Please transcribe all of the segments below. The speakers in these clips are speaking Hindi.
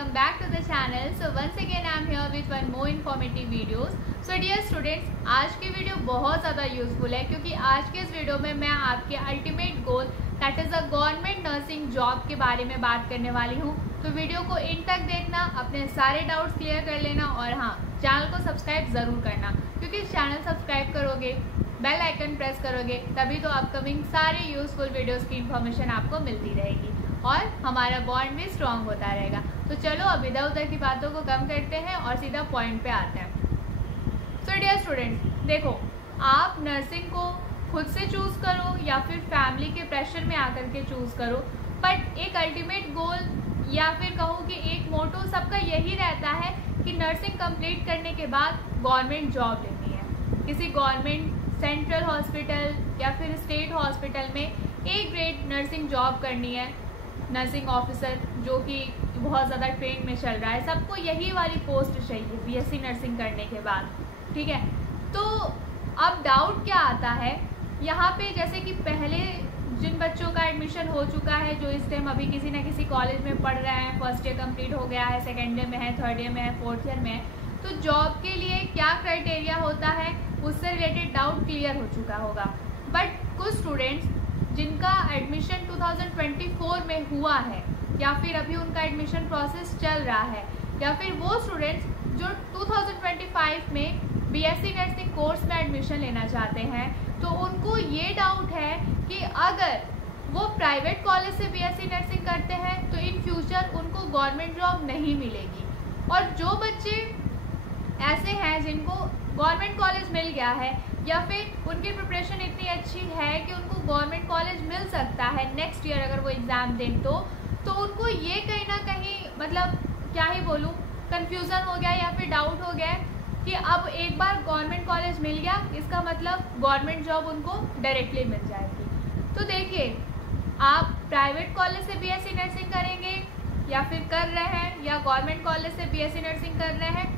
welcome back to the channel. So once again I am here with one more informative videos. So dear students, आज की वीडियो बहुत ज़्यादा यूजफुल है क्योंकि आज के इस वीडियो में मैं आपके ultimate goal that is a government nursing job के बारे में बात करने वाली हूँ. तो वीडियो को इन तक देखना, अपने सारे डाउट्स क्लियर कर लेना और हाँ, चैनल को सब्सक्राइब ज़रूर करना क्योंकि चैनल सब्सक्राइब करोगे, बेल आइकन प्रेस करोगे तभी तो अपकमिंग सारे यूजफुल वीडियोस की इन्फॉर्मेशन आपको मिलती रहेगी और हमारा बॉन्ड भी स्ट्रॉन्ग होता रहेगा. तो चलो अब इधर उधर की बातों को कम करते हैं और सीधा पॉइंट पे आते हैं. सो डियर स्टूडेंट्स, देखो, आप नर्सिंग को खुद से चूज़ करो या फिर फैमिली के प्रेशर में आकर के चूज़ करो, बट एक अल्टीमेट गोल या फिर कहूँ कि एक मोटो सबका यही रहता है कि नर्सिंग कंप्लीट करने के बाद गवर्नमेंट जॉब लेनी है. किसी गवर्नमेंट सेंट्रल हॉस्पिटल या फिर स्टेट हॉस्पिटल में ए ग्रेड नर्सिंग जॉब करनी है. नर्सिंग ऑफिसर जो कि बहुत ज़्यादा ट्रेंड में चल रहा है, सबको यही वाली पोस्ट चाहिए बीएससी नर्सिंग करने के बाद. ठीक है, तो अब डाउट क्या आता है यहाँ पे, जैसे कि पहले जिन बच्चों का एडमिशन हो चुका है, जो इस टाइम अभी किसी न किसी कॉलेज में पढ़ रहे हैं, फर्स्ट ईयर कंप्लीट हो गया है, सेकेंड ईयर में है, थर्ड ईयर में है, फोर्थ ईयर में है, तो जॉब के लिए क्या क्राइटेरिया होता है उससे रिलेटेड डाउट क्लियर हो चुका होगा. बट कुछ स्टूडेंट्स जिनका एडमिशन 2024 में हुआ है या फिर अभी उनका एडमिशन प्रोसेस चल रहा है या फिर वो स्टूडेंट्स जो 2025 में बीएससी नर्सिंग कोर्स में एडमिशन लेना चाहते हैं, तो उनको ये डाउट है कि अगर वो प्राइवेट कॉलेज से बीएससी नर्सिंग करते हैं तो इन फ्यूचर उनको गवर्नमेंट जॉब नहीं मिलेगी. और जो बच्चे ऐसे हैं जिनको गवर्नमेंट कॉलेज मिल गया है या फिर उनकी प्रिपरेशन इतनी अच्छी है कि उनको गवर्नमेंट कॉलेज मिल सकता है नेक्स्ट ईयर अगर वो एग्ज़ाम दें तो उनको ये कहीं ना कहीं, मतलब क्या ही बोलूँ, कन्फ्यूज़न हो गया या फिर डाउट हो गया कि अब एक बार गवर्नमेंट कॉलेज मिल गया इसका मतलब गवर्नमेंट जॉब उनको डायरेक्टली मिल जाएगी. तो देखिए, आप प्राइवेट कॉलेज से बीएससी नर्सिंग करेंगे या फिर कर रहे हैं या गवर्नमेंट कॉलेज से बीएससी नर्सिंग कर रहे हैं,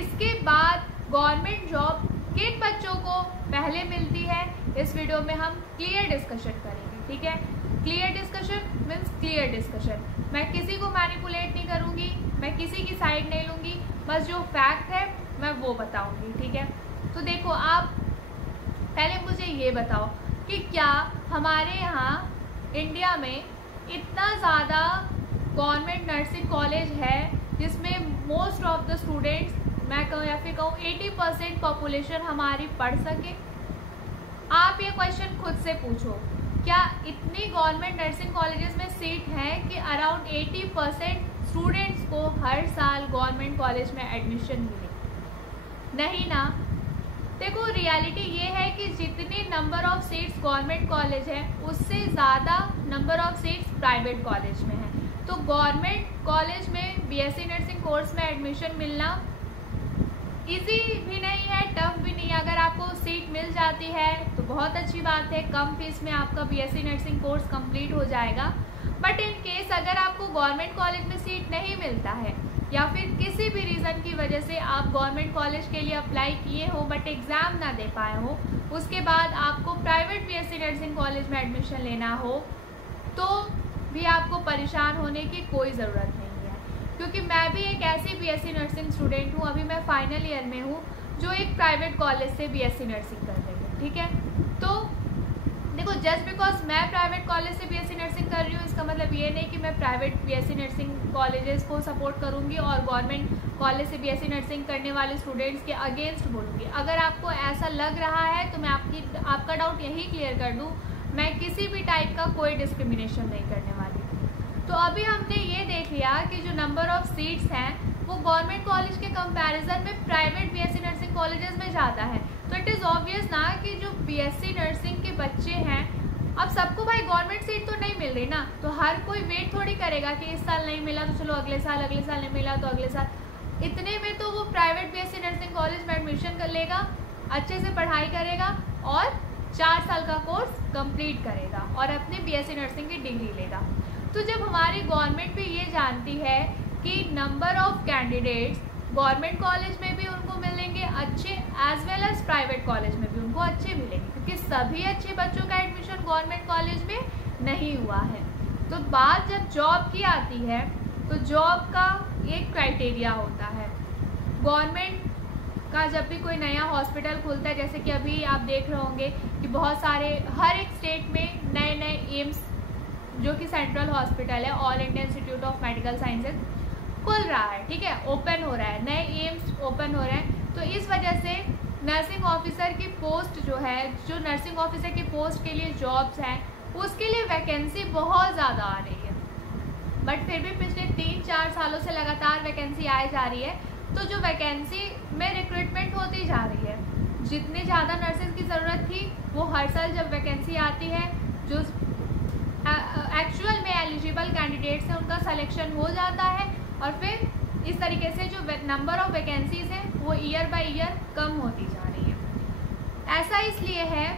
इसके बाद गवर्नमेंट जॉब किन बच्चों को पहले मिलती है, इस वीडियो में हम क्लियर डिस्कशन करेंगे. ठीक है, clear discussion means clear discussion. मैं किसी को मैनिपुलेट नहीं करूँगी, मैं किसी की साइड नहीं लूँगी, बस जो फैक्ट है मैं वो बताऊँगी. ठीक है, तो देखो, आप पहले मुझे ये बताओ कि क्या हमारे यहाँ इंडिया में इतना ज़्यादा गवर्नमेंट नर्सिंग कॉलेज है जिसमें मोस्ट ऑफ द स्टूडेंट्स, मैं कहूँ या फिर कहूँ 80% पॉपुलेशन हमारी पढ़ सके? आप ये क्वेश्चन खुद से पूछो, क्या इतनी गवर्नमेंट नर्सिंग कॉलेजेस में सीट है कि अराउंड 80% स्टूडेंट्स को हर साल गवर्नमेंट कॉलेज में एडमिशन मिले? नहीं ना. देखो, रियलिटी ये है कि जितनी number of seats government college है उससे ज़्यादा number of seats private college में है. तो गवर्नमेंट कॉलेज में बीएससी नर्सिंग कोर्स में एडमिशन मिलना इजी भी नहीं है, टफ भी नहीं है. अगर आपको सीट मिल जाती है तो बहुत अच्छी बात है, कम फीस में आपका बीएससी नर्सिंग कोर्स कंप्लीट हो जाएगा. बट इन केस अगर आपको गवर्नमेंट कॉलेज में सीट नहीं मिलता है या फिर किसी भी रीज़न की वजह से आप गवर्नमेंट कॉलेज के लिए अप्लाई किए हो बट एग्ज़ाम ना दे पाए हो, उसके बाद आपको प्राइवेट बीएससी नर्सिंग कॉलेज में एडमिशन लेना हो, तो भी आपको परेशान होने की कोई ज़रूरत नहीं है. क्योंकि मैं भी एक ऐसी बीएससी नर्सिंग स्टूडेंट हूँ, अभी मैं फाइनल ईयर में हूँ, जो एक प्राइवेट कॉलेज से बीएससी नर्सिंग कर रही है. ठीक है, तो देखो, जस्ट बिकॉज मैं प्राइवेट कॉलेज से बीएससी नर्सिंग कर रही हूँ इसका मतलब ये नहीं कि मैं प्राइवेट बीएससी नर्सिंग कॉलेजेस को सपोर्ट करूँगी और गवर्नमेंट कॉलेज से बीएससी नर्सिंग करने वाले स्टूडेंट्स के अगेंस्ट बोलूँगी. अगर आपको ऐसा लग रहा है तो मैं आपका डाउट यही क्लियर कर दूँ, मैं किसी भी टाइप का कोई डिस्क्रिमिनेशन नहीं करने वाली. तो अभी हमने ये देख लिया कि जो नंबर ऑफ सीट्स हैं वो गवर्नमेंट कॉलेज के कंपैरिजन में प्राइवेट बीएससी नर्सिंग कॉलेजेस में ज़्यादा है. तो इट इज़ ऑब्वियस ना कि जो बीएससी नर्सिंग के बच्चे हैं, अब सबको भाई गवर्नमेंट सीट तो नहीं मिल रही ना, तो हर कोई वेट थोड़ी करेगा कि इस साल नहीं मिला तो चलो अगले साल नहीं मिला तो अगले साल. इतने में तो वो प्राइवेट बीएससी नर्सिंग कॉलेज में एडमिशन कर लेगा, अच्छे से पढ़ाई करेगा और 4 साल का कोर्स कंप्लीट करेगा और अपनी बीएससी नर्सिंग की डिग्री लेगा. तो जब हमारी गवर्नमेंट भी ये जानती है कि number of candidates government college में भी उनको मिलेंगे अच्छे as well as private college में भी उनको अच्छे मिलेंगे, क्योंकि सभी अच्छे बच्चों का एडमिशन गवर्नमेंट कॉलेज में नहीं हुआ है. तो बात जब जॉब की आती है, तो जॉब का एक क्राइटेरिया होता है। गवर्नमेंट का जब भी कोई नया हॉस्पिटल खुलता है, जैसे कि अभी आप देख रहे होंगे कि बहुत सारे हर एक स्टेट में नए नए एम्स जो कि सेंट्रल हॉस्पिटल है, all India institute of medical sciences खुल रहा है, ठीक है, ओपन हो रहा है, नए एम्स ओपन हो रहे हैं। तो इस वजह से नर्सिंग ऑफिसर की पोस्ट जो है, जो नर्सिंग ऑफिसर की पोस्ट के लिए जॉब्स हैं, उसके लिए वैकेंसी बहुत ज़्यादा आ रही है। बट फिर भी पिछले 3-4 सालों से लगातार वैकेंसी आई जा रही है। तो जो वैकेंसी में रिक्रूटमेंट होती जा रही है, जितनी ज़्यादा नर्सेज की ज़रूरत थी वो हर साल जब वैकेंसी आती है, जो एक्चुअल में एलिजिबल कैंडिडेट्स हैं उनका सिलेक्शन हो जाता है, और फिर इस तरीके से जो नंबर ऑफ वैकेंसीज हैं वो ईयर बाय ईयर कम होती जा रही है। ऐसा इसलिए है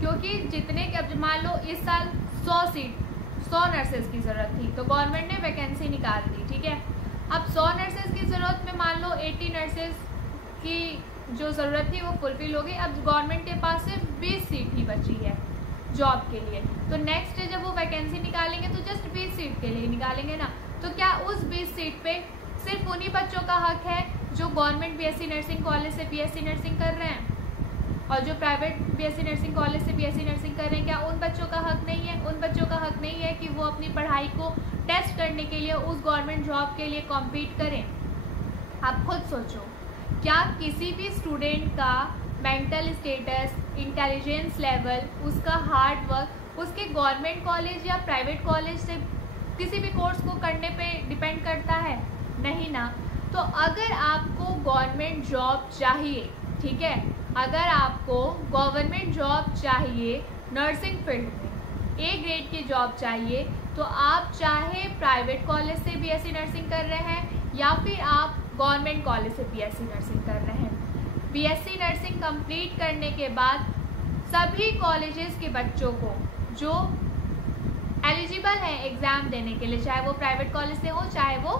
क्योंकि जितने, अब मान लो इस साल 100 नर्सेज की ज़रूरत थी, तो गवर्नमेंट ने वैकेंसी निकाल दी, ठीक है। अब 100 नर्सेज की ज़रूरत में मान लो 80 नर्सेज की जो ज़रूरत थी वो फुलफिल हो गई। अब गवर्नमेंट के पास सिर्फ 20 सीट ही बची है जॉब के लिए। तो नेक्स्ट जब वो वैकेंसी निकालेंगे तो जस्ट 20 सीट के लिए निकालेंगे ना। तो क्या उस 20 सीट पे सिर्फ उन्हीं बच्चों का हक है जो गवर्नमेंट बीएससी नर्सिंग कॉलेज से बीएससी नर्सिंग कर रहे हैं, और जो प्राइवेट बीएससी नर्सिंग कॉलेज से बीएससी नर्सिंग कर रहे हैं, क्या उन बच्चों का हक नहीं है? उन बच्चों का हक नहीं है कि वो अपनी पढ़ाई को टेस्ट करने के लिए उस गवर्नमेंट जॉब के लिए कॉम्पीट करें? आप खुद सोचो, क्या किसी भी स्टूडेंट का मेंटल स्टेटस, इंटेलिजेंस लेवल, उसका हार्ड वर्क उसके गवर्नमेंट कॉलेज या प्राइवेट कॉलेज से किसी भी कोर्स को करने पे डिपेंड करता है? नहीं ना। तो अगर आपको गवर्नमेंट जॉब चाहिए, ठीक है, अगर आपको गवर्नमेंट जॉब चाहिए नर्सिंग फील्ड में, ए ग्रेड की जॉब चाहिए, तो आप चाहे प्राइवेट कॉलेज से बीएससी नर्सिंग कर रहे हैं या फिर आप गवर्नमेंट कॉलेज से बीएससी नर्सिंग कर रहे हैं, बीएससी नर्सिंग कंप्लीट करने के बाद सभी कॉलेजेस के बच्चों को जो एलिजिबल हैं एग्ज़ाम देने के लिए, चाहे वो प्राइवेट कॉलेज से हो चाहे वो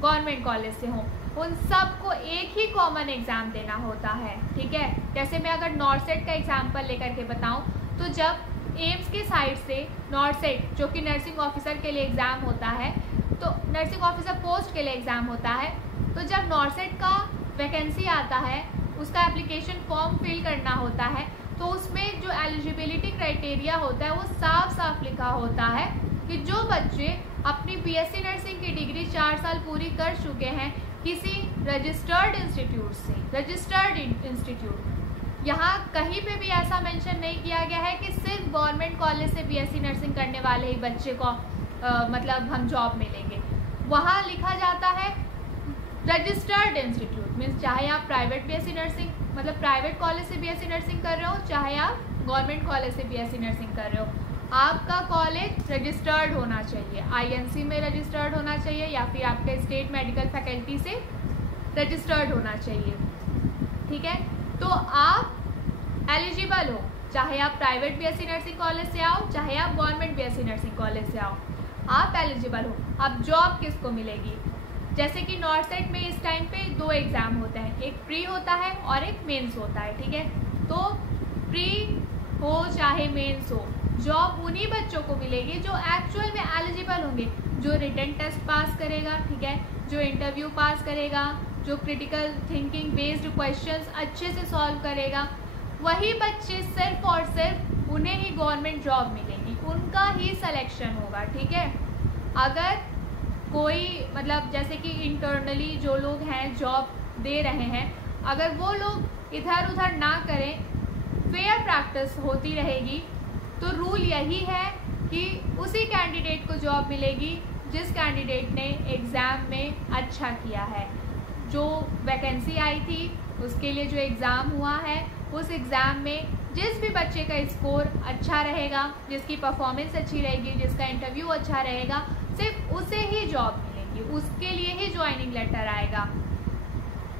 गवर्नमेंट कॉलेज से हो, उन सबको एक ही कॉमन एग्ज़ाम देना होता है, ठीक है। जैसे मैं अगर नॉर्सेट का एग्जाम्पल लेकर के बताऊं, तो जब एम्स की साइड से नॉर्सेट जो कि नर्सिंग ऑफिसर के लिए एग्ज़ाम होता है, तो नर्सिंग ऑफिसर पोस्ट के लिए एग्ज़ाम होता है, तो जब नॉर्सेट का वैकेंसी आता है, उसका एप्लीकेशन फॉर्म फिल करना होता है, तो उसमें जो एलिजिबिलिटी क्राइटेरिया होता है वो साफ साफ लिखा होता है कि जो बच्चे अपनी बीएससी नर्सिंग की डिग्री 4 साल पूरी कर चुके हैं किसी रजिस्टर्ड इंस्टीट्यूट से, रजिस्टर्ड इंस्टीट्यूट, यहाँ कहीं पे भी ऐसा मेंशन नहीं किया गया है कि सिर्फ गवर्नमेंट कॉलेज से बीएससी नर्सिंग करने वाले ही बच्चे को मतलब हम जॉब मिलेंगे। वहाँ लिखा जाता है रजिस्टर्ड इंस्टीट्यूट, मीन्स चाहे आप प्राइवेट बीएससी नर्सिंग मतलब प्राइवेट कॉलेज से बीएससी नर्सिंग कर रहे हो, चाहे आप गवर्नमेंट कॉलेज से बीएससी नर्सिंग कर रहे हो, आपका कॉलेज रजिस्टर्ड होना चाहिए, आईएनसी में रजिस्टर्ड होना चाहिए या फिर आपके स्टेट मेडिकल फैकल्टी से रजिस्टर्ड होना चाहिए, ठीक है। तो आप एलिजिबल हो, चाहे आप प्राइवेट बीएससी नर्सिंग कॉलेज से आओ, चाहे आप गवर्नमेंट बीएससी नर्सिंग कॉलेज से आओ, आप एलिजिबल हो। अब जॉब किसको मिलेगी? जैसे कि नॉर्सेट में इस टाइम पे 2 एग्ज़ाम होते हैं, एक प्री होता है और एक मेंस होता है, ठीक है। तो प्री हो चाहे मेंस हो, जॉब उन्हीं बच्चों को मिलेगी जो एक्चुअल में एलिजिबल होंगे, जो रिटन टेस्ट पास करेगा, ठीक है, जो इंटरव्यू पास करेगा, जो क्रिटिकल थिंकिंग बेस्ड क्वेश्चंस अच्छे से सॉल्व करेगा, वही बच्चे सिर्फ और सिर्फ उन्हें ही गवर्नमेंट जॉब मिलेगी, उनका ही सिलेक्शन होगा, ठीक है। अगर कोई मतलब जैसे कि इंटरनली जो लोग हैं जॉब दे रहे हैं, अगर वो लोग इधर उधर ना करें, फेयर प्रैक्टिस होती रहेगी, तो रूल यही है कि उसी कैंडिडेट को जॉब मिलेगी जिस कैंडिडेट ने एग्ज़ाम में अच्छा किया है। जो वैकेंसी आई थी उसके लिए जो एग्ज़ाम हुआ है, उस एग्ज़ाम में जिस भी बच्चे का स्कोर अच्छा रहेगा, जिसकी परफॉर्मेंस अच्छी रहेगी, जिसका इंटरव्यू अच्छा रहेगा, सिर्फ उसे ही जॉब मिलेगी, उसके लिए ही ज्वाइनिंग लेटर आएगा।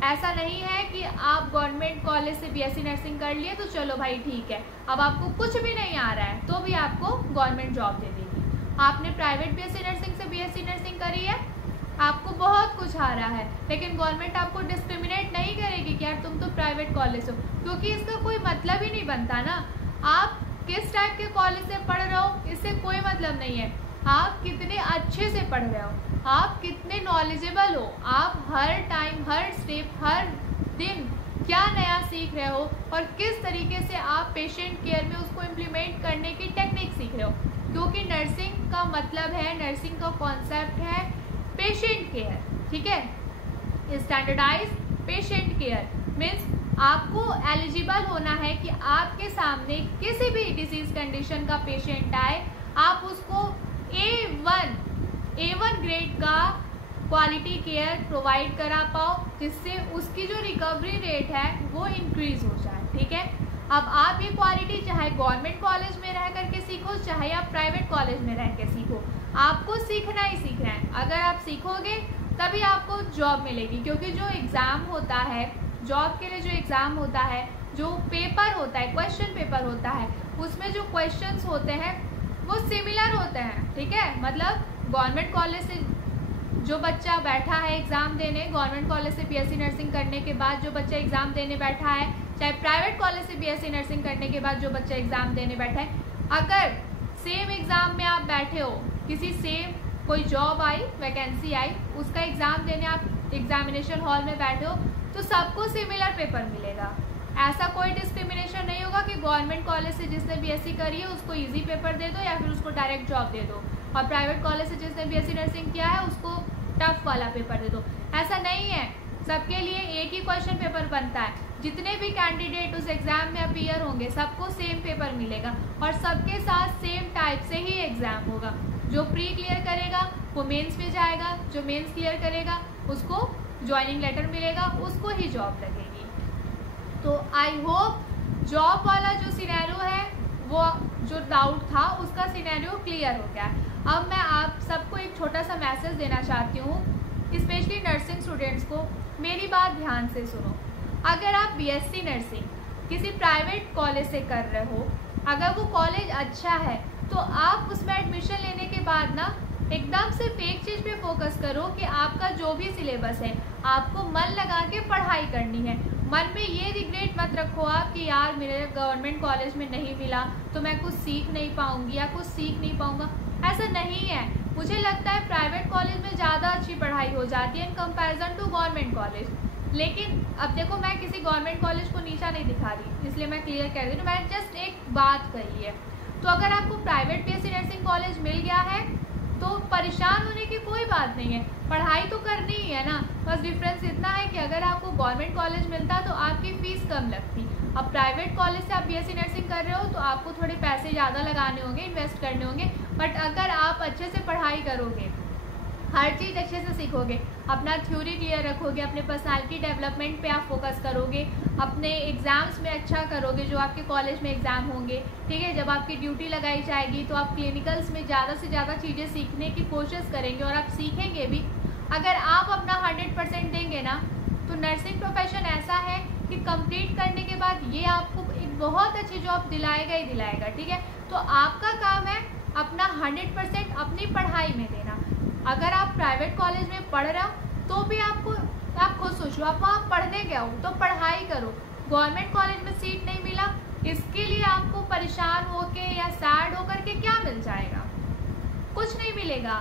ऐसा नहीं है कि आप गवर्नमेंट कॉलेज से बीएससी नर्सिंग कर लिए तो चलो भाई ठीक है, अब आपको कुछ भी नहीं आ रहा है तो भी आपको गवर्नमेंट जॉब दे देगी। आपने प्राइवेट बीएससी नर्सिंग से बीएससी नर्सिंग करी है, आपको बहुत कुछ आ रहा है, लेकिन गवर्नमेंट आपको डिस्क्रिमिनेट नहीं करेगी कि यार तुम तो प्राइवेट कॉलेज हो, क्योंकि इसका कोई मतलब ही नहीं बनता ना। आप किस टाइप के कॉलेज से पढ़ रहे हो इससे कोई मतलब नहीं है, आप कितने अच्छे से पढ़ रहे हो। आप कितने नॉलेजेबल हो, आप हर टाइम, हर स्टेप, हर दिन क्या नया सीख रहे हो और किस तरीके से आप पेशेंट केयर में उसको इम्प्लीमेंट करने की टेक्निक सीख रहे हो। क्योंकि नर्सिंग का मतलब है, नर्सिंग का कॉन्सेप्ट है पेशेंट केयर, ठीक है। स्टैंडर्डाइज पेशेंट केयर मीन्स आपको एलिजिबल होना है कि आपके सामने किसी भी डिजीज कंडीशन का पेशेंट आए, आप उसको A1 ग्रेड का क्वालिटी केयर प्रोवाइड करा पाओ, जिससे उसकी जो रिकवरी रेट है वो इंक्रीज हो जाए, ठीक है। अब आप ये क्वालिटी चाहे गवर्नमेंट कॉलेज में रह करके सीखो, चाहे आप प्राइवेट कॉलेज में रह के सीखो, आपको सीखना ही सीखना है। अगर आप सीखोगे तभी आपको जॉब मिलेगी, क्योंकि जो एग्ज़ाम होता है, जॉब के लिए जो एग्ज़ाम होता है, जो पेपर होता है, क्वेश्चन पेपर होता है, उसमें जो क्वेश्चंस होते हैं वो सिमिलर होते हैं, ठीक है। मतलब गवर्नमेंट कॉलेज से जो बच्चा बैठा है एग्ज़ाम देने, गवर्नमेंट कॉलेज से बीएससी नर्सिंग करने के बाद जो बच्चा एग्ज़ाम देने बैठा है, चाहे प्राइवेट कॉलेज से बीएससी नर्सिंग करने के बाद जो बच्चा एग्ज़ाम देने बैठा है, अगर सेम एग्ज़ाम में आप बैठे हो, किसी सेम कोई जॉब आई, वैकेंसी आई, उसका एग्ज़ाम देने आप एग्जामिनेशन हॉल में बैठे हो, तो सबको सिमिलर पेपर मिलेगा। ऐसा कोई डिस्क्रिमिनेशन नहीं होगा कि गवर्नमेंट कॉलेज से जिसने बीएससी करी है उसको इजी पेपर दे दो या फिर उसको डायरेक्ट जॉब दे दो, और प्राइवेट कॉलेज से जिसने बीएससी नर्सिंग किया है उसको टफ वाला पेपर दे दो। ऐसा नहीं है, सबके लिए एक ही क्वेश्चन पेपर बनता है। जितने भी कैंडिडेट उस एग्ज़ाम में अपीयर होंगे सबको सेम पेपर मिलेगा और सबके साथ सेम टाइप से ही एग्ज़ाम होगा। जो प्री क्लियर करेगा वो मेंस में जाएगा, जो मेंस क्लियर करेगा उसको ज्वाइनिंग लेटर मिलेगा, उसको ही जॉब लगेगी। तो आई होप जॉब वाला जो सिनेरियो है, वो जो डाउट था उसका सिनेरियो क्लियर हो गया। अब मैं आप सबको एक छोटा सा मैसेज देना चाहती हूँ, स्पेशली नर्सिंग स्टूडेंट्स को। मेरी बात ध्यान से सुनो। अगर आप बीएससी नर्सिंग किसी प्राइवेट कॉलेज से कर रहे हो, अगर वो कॉलेज अच्छा है तो आप उसमें एडमिशन लेने के बाद ना एकदम सिर्फ एक चीज़ पे फोकस करो कि आपका जो भी सिलेबस है आपको मन लगा के पढ़ाई करनी है। मन में ये रिग्रेट मत रखो आप कि यार मेरे गवर्नमेंट कॉलेज में नहीं मिला तो मैं कुछ सीख नहीं पाऊंगी या कुछ सीख नहीं पाऊंगा। ऐसा नहीं है। मुझे लगता है प्राइवेट कॉलेज में ज़्यादा अच्छी पढ़ाई हो जाती है in comparison to government college. लेकिन अब देखो, मैं किसी गवर्नमेंट कॉलेज को नीचा नहीं दिखा रही, इसलिए मैं क्लियर कर रही हूँ। मैंने जस्ट एक बात कही है। तो अगर आपको प्राइवेट बीएससी नर्सिंग कॉलेज मिल गया है तो परेशान होने की कोई बात नहीं है, पढ़ाई तो करनी ही है ना। बस डिफरेंस इतना है कि अगर आपको गवर्नमेंट कॉलेज मिलता तो आपकी फ़ीस कम लगती। अब प्राइवेट कॉलेज से आप बीएससी नर्सिंग कर रहे हो तो आपको थोड़े पैसे ज़्यादा लगाने होंगे, इन्वेस्ट करने होंगे। बट अगर आप अच्छे से पढ़ाई करोगे, हर चीज़ अच्छे से सीखोगे, अपना थ्योरी क्लियर रखोगे, अपने पर्सनालिटी डेवलपमेंट पे आप फोकस करोगे, अपने एग्ज़ाम्स में अच्छा करोगे जो आपके कॉलेज में एग्ज़ाम होंगे, ठीक है। जब आपकी ड्यूटी लगाई जाएगी तो आप क्लिनिकल्स में ज़्यादा से ज़्यादा चीज़ें सीखने की कोशिश करेंगे और आप सीखेंगे भी। अगर आप अपना 100% देंगे ना तो नर्सिंग प्रोफेशन ऐसा है कि कंप्लीट करने के बाद ये आपको एक बहुत अच्छी जॉब दिलाएगा ही दिलाएगा, ठीक है। तो आपका काम है अपना 100% अपनी पढ़ाई में देना। अगर आप प्राइवेट कॉलेज में पढ़ रहे हो तो भी आप खुद सोचो, आप वहाँ पढ़ने गए हो तो पढ़ाई करो। गवर्नमेंट कॉलेज में सीट नहीं मिला, इसके लिए आपको परेशान होके या सैड होकर के क्या मिल जाएगा? कुछ नहीं मिलेगा।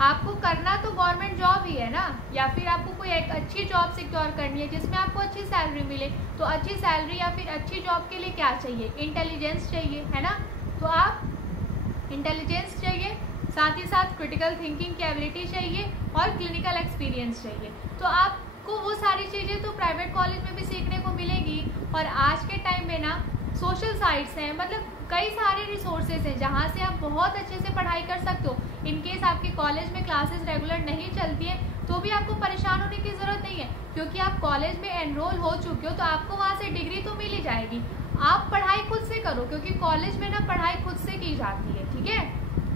आपको करना तो गवर्नमेंट जॉब ही है ना, या फिर आपको कोई एक अच्छी जॉब सिक्योर करनी है जिसमें आपको अच्छी सैलरी मिले। तो अच्छी सैलरी या फिर अच्छी जॉब के लिए क्या चाहिए? इंटेलिजेंस चाहिए, है ना। तो आप इंटेलिजेंस चाहिए, साथ ही साथ क्रिटिकल थिंकिंग की एबिलिटी चाहिए और क्लिनिकल एक्सपीरियंस चाहिए। तो आपको वो सारी चीज़ें तो प्राइवेट कॉलेज में भी सीखने को मिलेगी। और आज के टाइम में ना सोशल साइट्स हैं, मतलब कई सारे रिसोर्सेज हैं जहाँ से आप बहुत अच्छे से पढ़ाई कर सकते हो। इनकेस आपके कॉलेज में क्लासेस रेगुलर नहीं चलती हैं तो भी आपको परेशान होने की ज़रूरत नहीं है, क्योंकि आप कॉलेज में एनरोल हो चुके हो तो आपको वहाँ से डिग्री तो मिल ही जाएगी। आप पढ़ाई खुद से करो, क्योंकि कॉलेज में ना पढ़ाई खुद से की जाती है, ठीक है।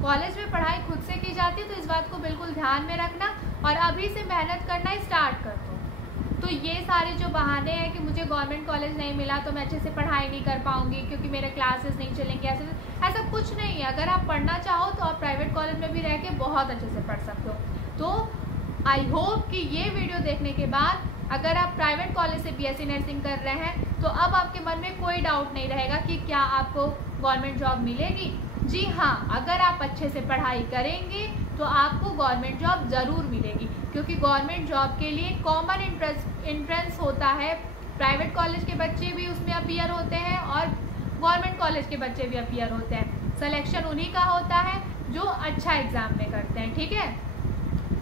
कॉलेज में पढ़ाई खुद से की जाती है, तो इस बात को बिल्कुल ध्यान में रखना और अभी से मेहनत करना स्टार्ट कर दो। तो ये सारे जो बहाने हैं कि मुझे गवर्नमेंट कॉलेज नहीं मिला तो मैं अच्छे से पढ़ाई नहीं कर पाऊंगी क्योंकि मेरे क्लासेस नहीं चलेंगे, ऐसा कुछ नहीं है। अगर आप पढ़ना चाहो तो आप प्राइवेट कॉलेज में भी रह के बहुत अच्छे से पढ़ सकते हो। तो आई होप कि ये वीडियो देखने के बाद अगर आप प्राइवेट कॉलेज से बीएससी नर्सिंग कर रहे हैं तो अब आपके मन में कोई डाउट नहीं रहेगा कि क्या आपको गवर्नमेंट जॉब मिलेगी। जी हाँ, अगर आप अच्छे से पढ़ाई करेंगे तो तो आपको गवर्नमेंट जॉब ज़रूर मिलेगी, क्योंकि गवर्नमेंट जॉब के लिए कॉमन एंट्रेंस होता है। प्राइवेट कॉलेज के बच्चे भी उसमें अपीयर होते हैं और गवर्नमेंट कॉलेज के बच्चे भी अपीयर होते हैं। सिलेक्शन उन्हीं का होता है जो अच्छा एग्ज़ाम में करते हैं। ठीक है,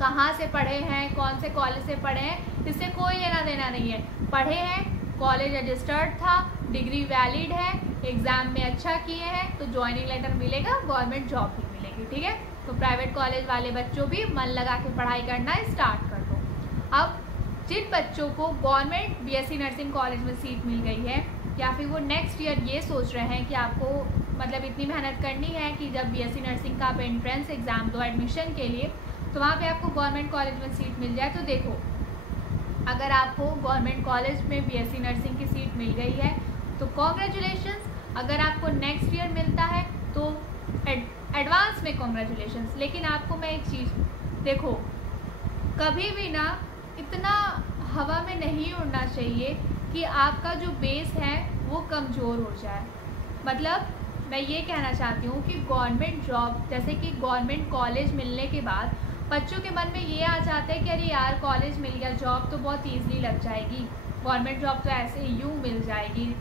कहाँ से पढ़े हैं, कौन से कॉलेज से पढ़े हैं, इससे कोई लेना देना नहीं है। पढ़े हैं, कॉलेज रजिस्टर्ड था, डिग्री वैलिड है, एग्ज़ाम में अच्छा किए हैं तो ज्वाइनिंग लेटर मिलेगा, गवर्नमेंट जॉब भी मिलेगी। ठीक है, तो प्राइवेट कॉलेज वाले बच्चों भी मन लगा के पढ़ाई करना स्टार्ट कर दो। अब जिन बच्चों को गवर्नमेंट बीएससी नर्सिंग कॉलेज में सीट मिल गई है, या फिर वो नेक्स्ट ईयर ये सोच रहे हैं कि आपको मतलब इतनी मेहनत करनी है कि जब बीएससी नर्सिंग का आप एंट्रेंस एग्ज़ाम दो एडमिशन के लिए, तो वहाँ पे आपको गवर्नमेंट कॉलेज में सीट मिल जाए, तो देखो अगर आपको गवर्नमेंट कॉलेज में बीएससी नर्सिंग की सीट मिल गई है तो कॉन्ग्रेचुलेशंस। अगर आपको नेक्स्ट ईयर मिलता है तो एडवांस में कॉन्ग्रेचुलेशंस। लेकिन आपको मैं एक चीज़ देखो, कभी भी ना इतना हवा में नहीं उड़ना चाहिए कि आपका जो बेस है वो कमज़ोर हो जाए। मतलब मैं ये कहना चाहती हूँ कि गवर्नमेंट जॉब जैसे कि गवर्नमेंट कॉलेज मिलने के बाद बच्चों के मन में ये आ जाता है कि अरे यार कॉलेज मिल गया, जॉब तो बहुत ईजिली लग जाएगी, गवर्नमेंट जॉब तो ऐसे यूँ मिल जाएगी।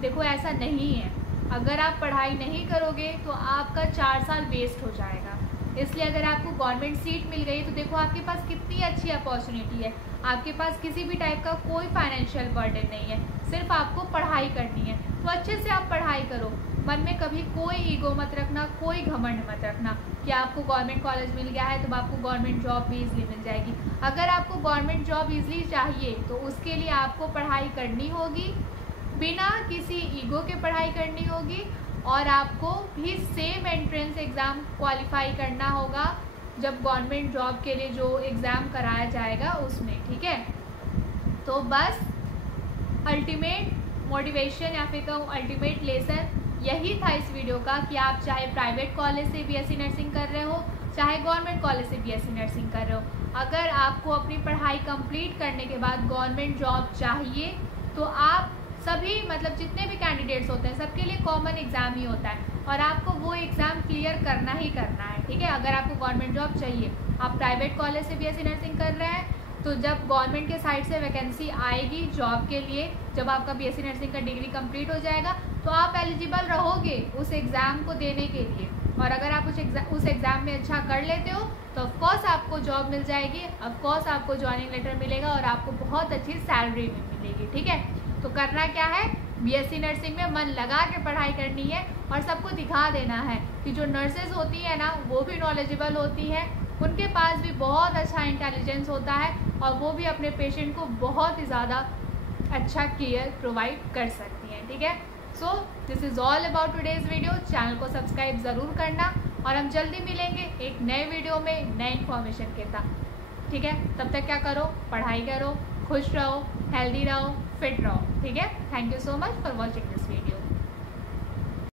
देखो ऐसा नहीं है। अगर आप पढ़ाई नहीं करोगे तो आपका 4 साल वेस्ट हो जाएगा। इसलिए अगर आपको गवर्नमेंट सीट मिल गई तो देखो आपके पास कितनी अच्छी अपॉर्चुनिटी है। आपके पास किसी भी टाइप का कोई फाइनेंशियल बर्डन नहीं है, सिर्फ आपको पढ़ाई करनी है। तो अच्छे से आप पढ़ाई करो, मन में कभी कोई ईगो मत रखना, कोई घमंड मत रखना कि आपको गवर्नमेंट कॉलेज मिल गया है तो आपको गवर्नमेंट जॉब भी ईजिली मिल जाएगी। अगर आपको गवर्नमेंट जॉब ईजिली चाहिए तो उसके लिए आपको पढ़ाई करनी होगी, बिना किसी ईगो के पढ़ाई करनी होगी, और आपको भी सेम एंट्रेंस एग्ज़ाम क्वालिफाई करना होगा जब गवर्नमेंट जॉब के लिए जो एग्ज़ाम कराया जाएगा उसमें। ठीक है, तो बस अल्टीमेट मोटिवेशन या फिर कहूँ अल्टीमेट लेसन यही था इस वीडियो का कि आप चाहे प्राइवेट कॉलेज से बीएससी नर्सिंग कर रहे हो, चाहे गवर्नमेंट कॉलेज से बीएससी नर्सिंग कर रहे हो, अगर आपको अपनी पढ़ाई कंप्लीट करने के बाद गवर्नमेंट जॉब चाहिए तो आप सभी मतलब जितने भी कैंडिडेट्स होते हैं सबके लिए कॉमन एग्ज़ाम ही होता है और आपको वो एग्ज़ाम क्लियर करना ही करना है। ठीक है, अगर आपको गवर्नमेंट जॉब चाहिए, आप प्राइवेट कॉलेज से बीएससी नर्सिंग कर रहे हैं तो जब गवर्नमेंट के साइड से वैकेंसी आएगी जॉब के लिए, जब आपका बीएससी नर्सिंग का डिग्री कंप्लीट हो जाएगा तो आप एलिजिबल रहोगे उस एग्ज़ाम को देने के लिए। और अगर आप उस एग्ज़ाम में अच्छा कर लेते हो तो ऑफकोर्स आपको जॉब मिल जाएगी, ऑफकोर्स आपको ज्वाइनिंग लेटर मिलेगा और आपको बहुत अच्छी सैलरी भी मिलेगी। ठीक है, तो करना क्या है, बीएससी नर्सिंग में मन लगा के पढ़ाई करनी है और सबको दिखा देना है कि जो नर्सेज होती है ना वो भी नॉलेजेबल होती हैं, उनके पास भी बहुत अच्छा इंटेलिजेंस होता है और वो भी अपने पेशेंट को बहुत ही ज़्यादा अच्छा केयर प्रोवाइड कर सकती हैं। ठीक है, so this is all about today's video. Channel को सब्सक्राइब ज़रूर करना और हम जल्दी मिलेंगे एक नए वीडियो में नए इन्फॉर्मेशन के साथ। ठीक है, तब तक क्या करो, पढ़ाई करो, खुश रहो, हेल्दी रहो, फिट रहो। ठीक है, thank you so much for watching this video.